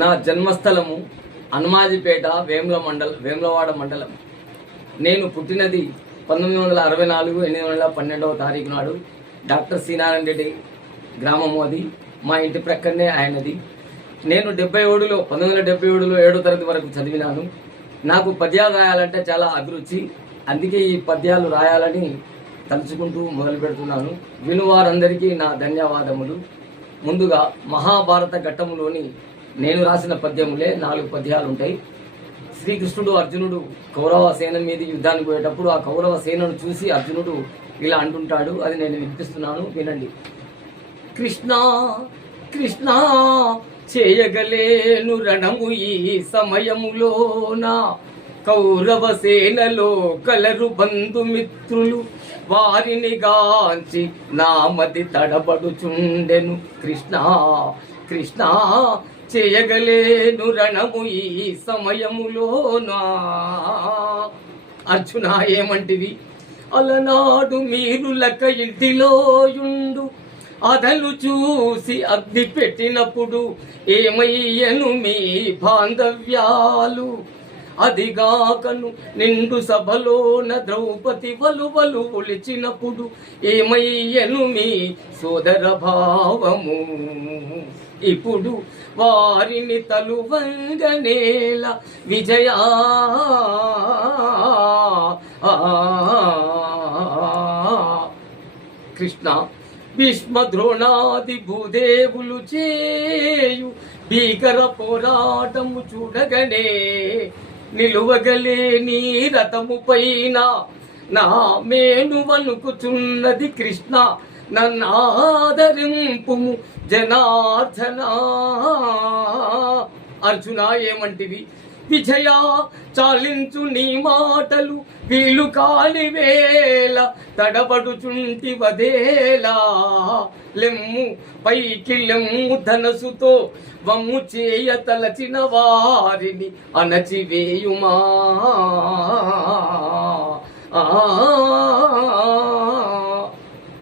నా జన్మస్థలము హనుమాజిపేట వేములవాడ మండలం. నేను పుట్టినది 1964 8/12 తారీఖు నాడు. డాక్టర్ సి నారాయణ రెడ్డి గ్రామము అది. మా ఇంటి ప్రక్కనే ఆయనది. నేను 1977లో 7వ తరగతి వరకు చదివినాను. నాకు పద్యాలు రాయాలంటే చాలా అభిరుచి. అందుకే ఈ పద్యాలు రాయాలని తలుచుకుంటూ మొదలు పెడుతున్నాను. వినువారందరికీ నా ధన్యవాదములు. ముందుగా మహాభారత ఘట్టములోని నేను రాసిన పద్యములే 4 పద్యాలు ఉంటాయి. శ్రీకృష్ణుడు అర్జునుడు కౌరవ సేన మీద యుద్ధానికి పోయేటప్పుడు ఆ కౌరవ సేనను చూసి అర్జునుడు ఇలా అంటుంటాడు. అది నేను వినిపిస్తున్నాను, వినండి. కృష్ణ కృష్ణ చేయగలేను రణము ఈ సమయములోన, కౌరవ సేనలో కలరు బంధుమిత్రులు, వారిని గాంచి నామది తడబడుచుండెను. కృష్ణ కృష్ణ చేయగలేను రణము ఈ సమయములోనా. అర్జున ఏమంటివి? అలనాడు మీరు లక ఇంటిలోయుండు అదలు చూసి అగ్ని పెట్టినప్పుడు ఏమయ్యను మీ బాంధవ్యాలు. అదిగాకను నిండు సభలోన ద్రౌపది వలువలు ఒలిచినప్పుడు ఏమయ్యను మీ సోదర భావము. ఇప్పుడు వారిని తలువంగనేల విజయా. కృష్ణ భీష్మ ద్రోణాది భూదేవులు చేయు భీకర పోరాటము చూడగనే నిలువగలేని రథము పైన నా మేను వణుకుచున్నది. కృష్ణ నన్నాదరింపు జనార్దన. అర్జున ఏమంటివి? విజయ చాలించు నీ మాటలు వీలు కాని వేళ తడబడుచుంటి వదేలా. లెమ్ము పైకి లెమ్ము ధనసుతో వమ్ము చేయ తలచిన వారిని అణచివేయుమా.